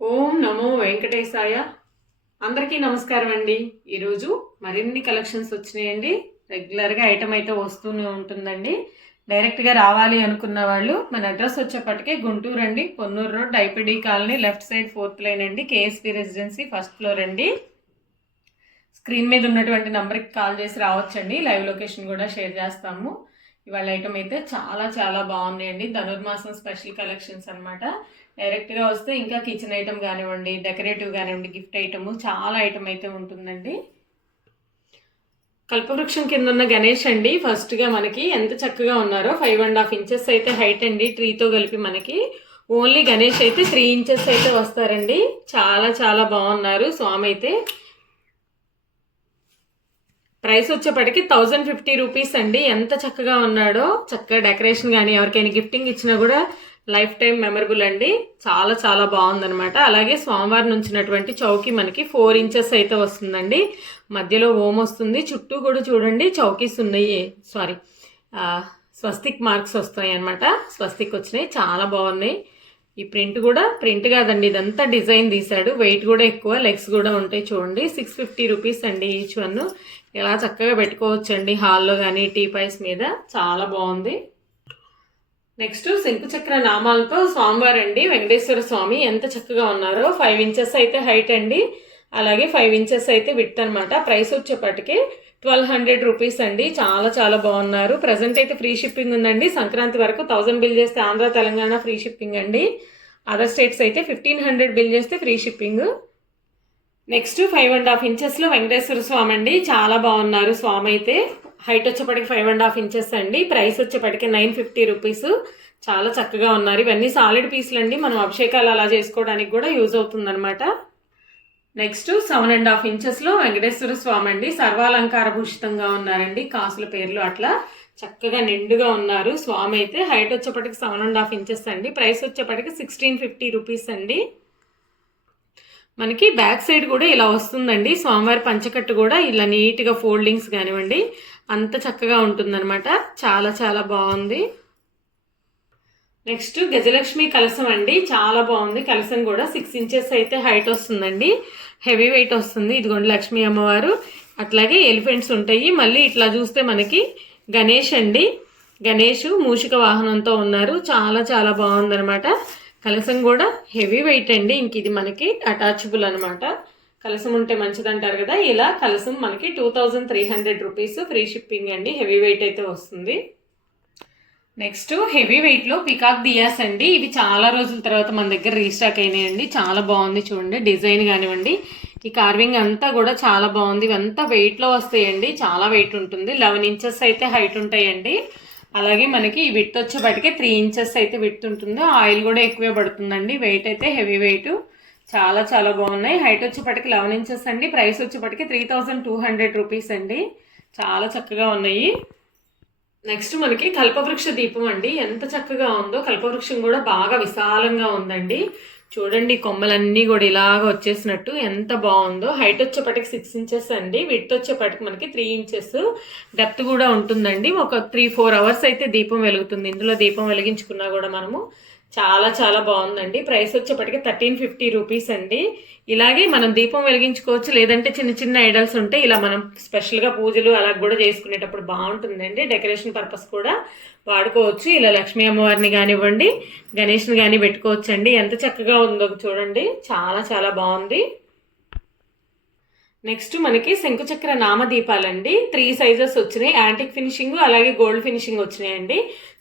ఓం నమో వెంకటేశాయ. అందరికీ నమస్కారం అండి. ఈరోజు మరిన్ని కలెక్షన్స్ వచ్చినాయండి. రెగ్యులర్గా ఐటమ్ అయితే వస్తూనే ఉంటుందండి. డైరెక్ట్గా రావాలి అనుకున్న వాళ్ళు మన అడ్రస్ వచ్చేప్పటికే గుంటూరు అండి, Ponnur road, IPD colony, left side 4th line అండి, కేఎస్పీ రెసిడెన్సీ, ఫస్ట్ ఫ్లోర్ అండి. స్క్రీన్ మీద ఉన్నటువంటి నెంబర్కి కాల్ చేసి రావచ్చండి. లైవ్ లొకేషన్ కూడా షేర్ చేస్తాము. ఇవాళ ఐటమ్ అయితే చాలా చాలా బాగున్నాయండి. ధనుర్మాసం స్పెషల్ కలెక్షన్స్ అనమాట. డైరెక్ట్గా వస్తే ఇంకా కిచెన్ ఐటమ్ కానివ్వండి, డెకరేటివ్ కానివ్వండి, గిఫ్ట్ ఐటమ్ చాలా ఐటమ్ అయితే ఉంటుందండి. కల్పవృక్షం కింద ఉన్న గణేష్ అండి. ఫస్ట్గా మనకి ఎంత చక్కగా ఉన్నారో, 5.5 ఇంచెస్ అయితే హైట్ అండి. ట్రీతో కలిపి మనకి ఓన్లీ గణేష్ అయితే 3 ఇంచెస్ అయితే వస్తారండి. చాలా చాలా బాగున్నారు స్వామి అయితే. ప్రైస్ వచ్చేప్పటికి 1050 రూపీస్ అండి. ఎంత చక్కగా ఉన్నాడో, చక్కగా డెకరేషన్ కానీ ఎవరికైనా గిఫ్టింగ్ ఇచ్చినా కూడా లైఫ్ టైం మెమరబుల్ అండి. చాలా చాలా బాగుందనమాట. అలాగే స్వామివారి నుంచినటువంటి చౌకీ మనకి 4 ఇంచెస్ అయితే వస్తుందండి. మధ్యలో ఓం వస్తుంది, చుట్టూ కూడా చూడండి చౌకీస్ ఉన్నాయి, స్వస్తిక్ మార్క్స్ వస్తాయి అనమాట. స్వస్తిక్ వచ్చినాయి, చాలా బాగున్నాయి. ఈ ప్రింట్ కాదండి, ఇదంతా డిజైన్ తీశాడు. వెయిట్ కూడా ఎక్కువ, లెగ్స్ కూడా ఉంటాయి చూడండి. 650 రూపీస్ అండి ఈచ్ వన్. ఇలా చక్కగా పెట్టుకోవచ్చండి హాల్లో కానీ టీపాయ్స్ మీద. చాలా బాగుంది. నెక్స్ట్ శంకుచక్ర నామాలతో స్వామివారు అండి, వెంకటేశ్వర స్వామి. ఎంత చక్కగా ఉన్నారో. 5 ఇంచెస్ అయితే హైట్ అండి, అలాగే 5 ఇంచెస్ అయితే విడ్త్ అనమాట. ప్రైస్ వచ్చేప్పటికి 1200 రూపీస్ అండి. చాలా చాలా బాగున్నారు. ప్రజెంట్ అయితే ఫ్రీ షిప్పింగ్ ఉందండి. సంక్రాంతి వరకు 1000 బిల్ చేస్తే ఆంధ్ర తెలంగాణ ఫ్రీ షిప్పింగ్ అండి. అదర్ స్టేట్స్ అయితే 1500 బిల్ చేస్తే ఫ్రీ షిప్పింగ్. నెక్స్ట్ 5.5 ఇంచెస్లో వెంకటేశ్వర స్వామి అండి. చాలా బాగున్నారు స్వామి అయితే. హైట్ వచ్చేప్పటికి 5.5 ఇంచెస్ అండి. ప్రైస్ వచ్చేప్పటికి 950 రూపీస్. చాలా చక్కగా ఉన్నారు. ఇవన్నీ సాలిడ్ పీసులు అండి. మనం అభిషేకాలు అలా చేసుకోవడానికి కూడా యూజ్ అవుతుంది అనమాట. నెక్స్ట్ 7.5 ఇంచెస్లో వెంకటేశ్వర స్వామి అండి. సర్వాలంకార భూషితంగా ఉన్నారండి. కాసుల పేర్లు అట్లా చక్కగా నిండుగా ఉన్నారు స్వామి అయితే. హైట్ వచ్చేప్పటికి 7.5 ఇంచెస్ అండి. ప్రైస్ వచ్చేప్పటికి 1650 రూపీస్ అండి. మనకి బ్యాక్ సైడ్ కూడా ఇలా వస్తుందండి. స్వామివారి పంచకట్టు కూడా ఇలా నీట్గా ఫోల్డింగ్స్ కానివ్వండి అంత చక్కగా ఉంటుందన్నమాట. చాలా చాలా బాగుంది. నెక్స్ట్ గజలక్ష్మి కలసం అండి. చాలా బాగుంది కలసం కూడా. 6 ఇంచెస్ అయితే హైట్ వస్తుందండి. హెవీ వెయిట్ వస్తుంది. ఇదిగోండి లక్ష్మీ అమ్మవారు, అట్లాగే ఎలిఫెంట్స్ ఉంటాయి. మళ్ళీ ఇట్లా చూస్తే మనకి గణేష్ అండి. గణేష్ మూషిక వాహనంతో ఉన్నారు. చాలా చాలా బాగుందనమాట. కలసం కూడా హెవీ వెయిట్ అండి. ఇంక ఇది మనకి అటాచబుల్ అనమాట. కలసం ఉంటే మంచిదంటారు కదా. ఇలా కలసం మనకి 2300 రూపీస్, ఫ్రీ షిప్పింగ్ అండి. హెవీ వెయిట్ అయితే వస్తుంది. నెక్స్ట్ హెవీ వెయిట్లో పికాక్ దియాస్ అండి. ఇవి చాలా రోజుల తర్వాత మన దగ్గర రీస్టాక్ అయినాయండి. చాలా బాగుంది చూడండి. డిజైన్ కానివ్వండి, ఈ కార్వింగ్ అంతా కూడా చాలా బాగుంది. ఇవంతా వెయిట్లో వస్తాయండి. చాలా వెయిట్ ఉంటుంది. 11 ఇంచెస్ అయితే హైట్ ఉంటాయండి. అలాగే మనకి ఈ విడ్త్ వచ్చేప్పటికే 3 ఇంచెస్ అయితే విడ్త్ ఉంటుంది. ఆయిల్ కూడా ఎక్కువే పడుతుందండి. వెయిట్ అయితే హెవీ వెయిట్. చాలా చాలా బాగున్నాయి. హైట్ వచ్చేప్పటికి 11 ఇంచెస్ అండి. ప్రైస్ వచ్చేప్పటికి 3200 రూపీస్ అండి. చాలా చక్కగా ఉన్నాయి. నెక్స్ట్ మనకి కల్పవృక్ష దీపం అండి. ఎంత చక్కగా ఉందో. కల్పవృక్షం కూడా బాగా విశాలంగా ఉందండి. చూడండి కొమ్మలన్నీ కూడా ఇలాగ వచ్చేసినట్టు ఎంత బాగుందో. హైట్ వచ్చేప్పటికి 6 ఇంచెస్ అండి. విడ్త్ వచ్చేప్పటికి మనకి 3 ఇంచెస్. డెప్త్ కూడా ఉంటుందండి. ఒక 3-4 అవర్స్ అయితే దీపం వెలుగుతుంది. ఇందులో దీపం వెలిగించుకున్నా కూడా మనము. చాలా చాలా బాగుందండి. ప్రైస్ వచ్చేప్పటికి 1350 రూపీస్ అండి. ఇలాగే మనం దీపం వెలిగించుకోవచ్చు. లేదంటే చిన్న చిన్న ఐడల్స్ ఉంటే ఇలా మనం స్పెషల్గా పూజలు అలా కూడా చేసుకునేటప్పుడు బాగుంటుందండి. డెకరేషన్ పర్పస్ కూడా వాడుకోవచ్చు. ఇలా లక్ష్మీ అమ్మవారిని కానివ్వండి, గణేష్ని కానీ పెట్టుకోవచ్చు అండి. ఎంత చక్కగా ఉందో చూడండి. చాలా చాలా బాగుంది. నెక్స్ట్ మనకి శంకుచక్ర నామదీపాలండి. 3 సైజెస్ వచ్చినాయి. యాంటిక్ ఫినిషింగ్ అలాగే గోల్డ్ ఫినిషింగ్ వచ్చినాయండి.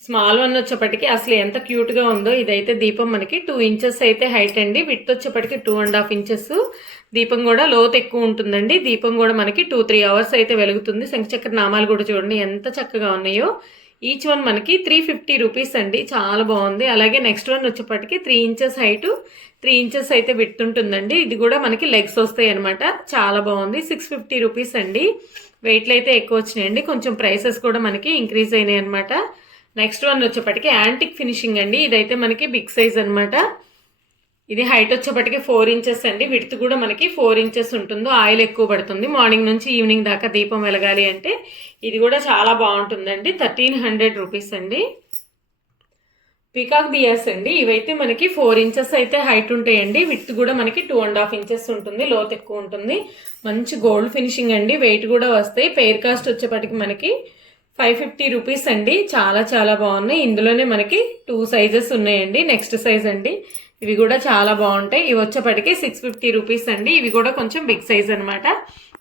స్మాల్ వన్ వచ్చేప్పటికి అసలు ఎంత క్యూట్గా ఉందో. ఇదైతే దీపం మనకి 2 ఇంచెస్ అయితే హైట్ అండి. విడ్త్ వచ్చేప్పటికి 2.5 ఇంచెస్. దీపం కూడా లోతు ఎక్కువ ఉంటుందండి. దీపం కూడా మనకి 2-3 అవర్స్ అయితే వెలుగుతుంది. శంకుచక్ర నామాలు కూడా చూడండి ఎంత చక్కగా ఉన్నాయో. ఈచ్ వన్ మనకి 350 రూపీస్ అండి. చాలా బాగుంది. అలాగే నెక్స్ట్ వన్ వచ్చేప్పటికి 3 ఇంచెస్ హైటు, 3 ఇంచెస్ అయితే విడ్త్ ఉంటుందండి. ఇది కూడా మనకి లెగ్స్ వస్తాయి అనమాట. చాలా బాగుంది. 650 రూపీస్ అండి. వెయిట్లు అయితే ఎక్కువ వచ్చినాయండి. కొంచెం ప్రైసెస్ కూడా మనకి ఇంక్రీజ్ అయినాయి అనమాట. నెక్స్ట్ వన్ వచ్చేప్పటికి యాంటిక్ ఫినిషింగ్ అండి. ఇదైతే మనకి బిగ్ సైజ్ అనమాట. ఇది హైట్ వచ్చేప్పటికి 4 ఇంచెస్ అండి. విడ్త్ కూడా మనకి 4 ఇంచెస్ ఉంటుందో. ఆయిల్ ఎక్కువ పడుతుంది. మార్నింగ్ నుంచి ఈవినింగ్ దాకా దీపం వెలగాలి అంటే ఇది కూడా చాలా బాగుంటుందండి. 1300 రూపీస్ అండి. పీకాక్ దియాస్ అండి. ఇవైతే మనకి 4 ఇంచెస్ అయితే హైట్ ఉంటాయండి. విడ్త్ కూడా మనకి 2.5 ఇంచెస్ ఉంటుంది. లోత్ ఎక్కువ ఉంటుంది. మంచి గోల్డ్ ఫినిషింగ్ అండి. వెయిట్ కూడా వస్తాయి. పెయిర్ కాస్ట్ వచ్చేపటికి మనకి 550 రూపీస్ అండి. చాలా చాలా బాగున్నాయి. ఇందులోనే మనకి 2 సైజెస్ ఉన్నాయండి. నెక్స్ట్ సైజ్ అండి. ఇవి కూడా చాలా బాగుంటాయి. ఇవి వచ్చేపటికి 650 రూపీస్ అండి. ఇవి కూడా కొంచెం బిగ్ సైజ్ అనమాట.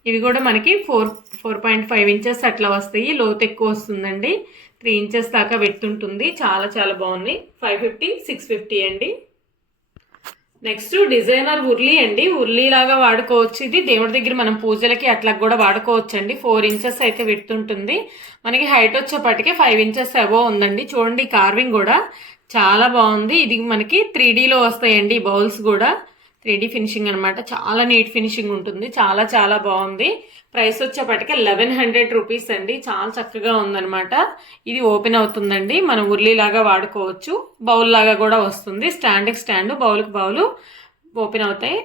ఇవి కూడా మనకి 4.5 ఇంచెస్ అట్లా వస్తాయి. లోత్ ఎక్కువ వస్తుందండి. 3 ఇంచెస్ దాకా పెట్టుంటుంది. చాలా చాలా బాగున్నాయి. 550, 650 అండి. నెక్స్ట్ డిజైనర్ ఉర్లీ అండి. ఉర్లీ లాగా వాడుకోవచ్చు. ఇది దేవుడి దగ్గర మనం పూజలకి అట్లా కూడా వాడుకోవచ్చు అండి. 4 ఇంచెస్ అయితే పెట్టుంటుంది. మనకి హైట్ వచ్చేపటికి 5 ఇంచెస్ అబోవ్ ఉందండి. చూడండి కార్వింగ్ కూడా చాలా బాగుంది. ఇది మనకి 3Dలో వస్తాయండి. బౌల్స్ కూడా 3D ఫినిషింగ్ అనమాట. చాలా నీట్ ఫినిషింగ్ ఉంటుంది. చాలా చాలా బాగుంది. ప్రైస్ వచ్చేపటికి 1100 రూపీస్ అండి. చాలా చక్కగా ఉందనమాట. ఇది ఓపెన్ అవుతుందండి. మనం ఉర్లీలాగా వాడుకోవచ్చు. బౌల్ లాగా కూడా వస్తుంది. స్టాండ్కి స్టాండ్, బౌల్కి బౌలు ఓపెన్ అవుతాయి.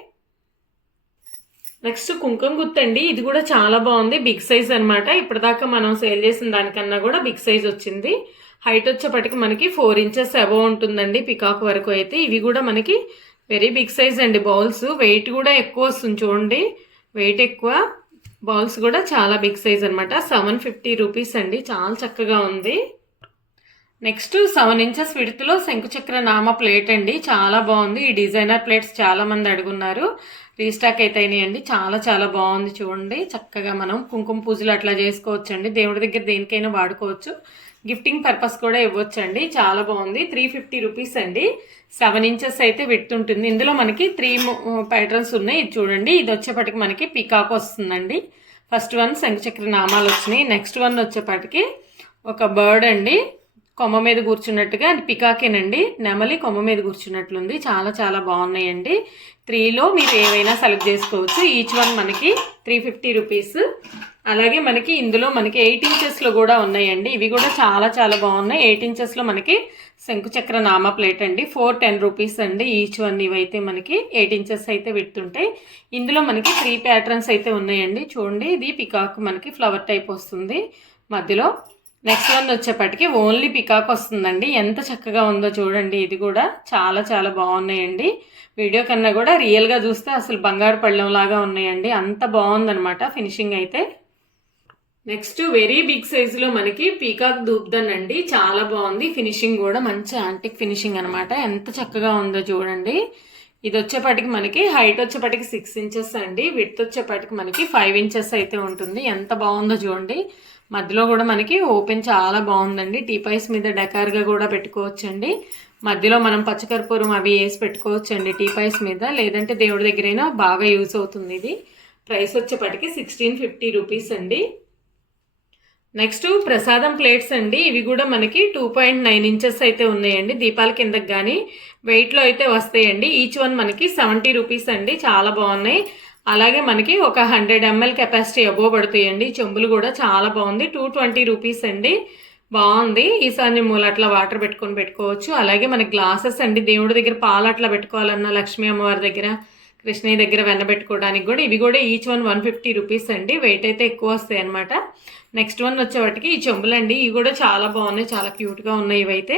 నెక్స్ట్ కుంకుమ గుత్తండి. ఇది కూడా చాలా బాగుంది. బిగ్ సైజ్ అనమాట. ఇప్పటిదాకా మనం సేల్ చేసిన దానికన్నా కూడా బిగ్ సైజ్ వచ్చింది. హైట్ వచ్చేపటికి మనకి 4 ఇంచెస్ అబోవ్ ఉంటుందండి. పికాక్ వరకు అయితే ఇవి కూడా మనకి వెరీ బిగ్ సైజ్ అండి. బౌల్స్ వెయిట్ కూడా ఎక్కువ వస్తుంది. చూడండి వెయిట్ ఎక్కువ. బౌల్స్ కూడా చాలా బిగ్ సైజ్ అనమాట. 750 రూపీస్ అండి. చాలా చక్కగా ఉంది. నెక్స్ట్ 7 ఇంచెస్ విడుతులో శంకుచక్ర నామ ప్లేట్ అండి. చాలా బాగుంది. ఈ డిజైనర్ ప్లేట్స్ చాలా మంది అడుగున్నారు. రీస్టాక్ అయితే అయినాయండి. చాలా చాలా బాగుంది. చూడండి చక్కగా మనం కుంకుమ పూజలు అట్లా చేసుకోవచ్చు అండి. దేవుడి దగ్గర దేనికైనా వాడుకోవచ్చు. గిఫ్టింగ్ పర్పస్ కూడా ఇవ్వచ్చండి. చాలా బాగుంది. 350 రూపీస్ అండి. 7 ఇంచెస్ అయితే ఉంటుంది. ఇందులో మనకి 3 ప్యాటర్న్స్ ఉన్నాయి. ఇది చూడండి. ఇది వచ్చేపటికి మనకి పికాక్ వస్తుందండి. ఫస్ట్ వన్ శంఖచక్ర నామాలు వచ్చినాయి. నెక్స్ట్ వన్ వచ్చేపటికి ఒక బర్డ్ అండి. కొమ్మ మీద కూర్చున్నట్టుగా, అది పికాకేనండి. నెమలి కొమ్మ మీద కూర్చున్నట్లుంది. చాలా చాలా బాగున్నాయండి. 3లో మీరు ఏవైనా సెలెక్ట్ చేసుకోవచ్చు. ఈచ్ వన్ మనకి 350 రూపీస్. అలాగే మనకి ఇందులో మనకి 8 ఇంచెస్లో కూడా ఉన్నాయండి. ఇవి కూడా చాలా చాలా బాగున్నాయి. 8 ఇంచెస్లో మనకి శంకుచక్ర నామ ప్లేట్ అండి. 410 రూపీస్ అండి ఈచ్ వన్. ఇవైతే మనకి 8 ఇంచెస్ అయితే పెడుతుంటాయి. ఇందులో మనకి 3 ప్యాటర్న్స్ అయితే ఉన్నాయండి. చూడండి ఇది పికాక్ మనకి ఫ్లవర్ టైప్ వస్తుంది మధ్యలో. నెక్స్ట్ వన్ వచ్చేపటికి ఓన్లీ పికాక్ వస్తుందండి. ఎంత చక్కగా ఉందో చూడండి. ఇది కూడా చాలా చాలా బాగున్నాయండి. వీడియో కన్నా కూడా రియల్గా చూస్తే అసలు బంగారు పళ్ళెం లాగా ఉన్నాయండి. అంత బాగుందనమాట ఫినిషింగ్ అయితే. నెక్స్ట్ వెరీ బిగ్ సైజులో మనకి పీకాక్ దూప్దన్ అండి. చాలా బాగుంది. ఫినిషింగ్ కూడా మంచి యాంటిక్ ఫినిషింగ్ అనమాట. ఎంత చక్కగా ఉందో చూడండి. ఇది వచ్చేపటికి మనకి హైట్ వచ్చేపటికి 6 ఇంచెస్ అండి. విడ్త్ వచ్చేపటికి మనకి 5 ఇంచెస్ అయితే ఉంటుంది. ఎంత బాగుందో చూడండి. మధ్యలో కూడా మనకి ఓపెన్ చాలా బాగుందండి. టీపాయ్స్ మీద డెకార్గా కూడా పెట్టుకోవచ్చండి. మధ్యలో మనం పచ్చకర్పూరం అవి వేసి పెట్టుకోవచ్చండి టీపాయ్స్ మీద. లేదంటే దేవుడి దగ్గరైనా బాగా యూజ్ అవుతుంది ఇది. ప్రైస్ వచ్చేపటికి 1650 రూపీస్ అండి. నెక్స్ట్ ప్రసాదం ప్లేట్స్ అండి. ఇవి కూడా మనకి 2.9 ఇంచెస్ అయితే ఉన్నాయండి. దీపాల కిందకి కానీ వెయిట్లో అయితే వస్తాయండి. ఈచ్ వన్ మనకి 70 రూపీస్ అండి. చాలా బాగున్నాయి. అలాగే మనకి ఒక 100 ml కెపాసిటీ అబోవ్ పడుతాయండి. చెంబులు కూడా చాలా బాగుంది. 220 రూపీస్ అండి. బాగుంది. ఈసారి మూల అట్లా వాటర్ పెట్టుకొని పెట్టుకోవచ్చు. అలాగే మనకి గ్లాసెస్ అండి. దేవుడి దగ్గర పాలు అట్లా పెట్టుకోవాలన్నా, లక్ష్మీ అమ్మవారి దగ్గర, కృష్ణయ్య దగ్గర వెన్న పెట్టుకోవడానికి కూడా ఇవి కూడా ఈచ్ వన్ 150 రూపీస్ అండి. వెయిట్ అయితే ఎక్కువ వస్తాయి అనమాట. నెక్స్ట్ వన్ వచ్చేవాటికి ఈ చెంబులండి. ఇవి కూడా చాలా బాగున్నాయి. చాలా క్యూట్గా ఉన్నాయి. ఇవైతే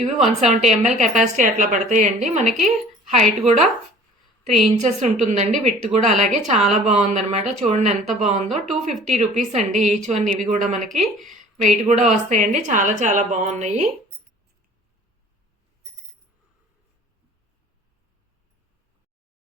ఇవి 170 ml కెపాసిటీ అట్లా పడతాయండి. మనకి హైట్ కూడా 3 ఇంచెస్ ఉంటుందండి. విడ్త్ కూడా అలాగే చాలా బాగుందనమాట. చూడండి ఎంత బాగుందో. 250 రూపీస్ అండి ఈచ్ వన్. ఇవి కూడా మనకి వెయిట్ కూడా వస్తాయండి. చాలా చాలా బాగున్నాయి.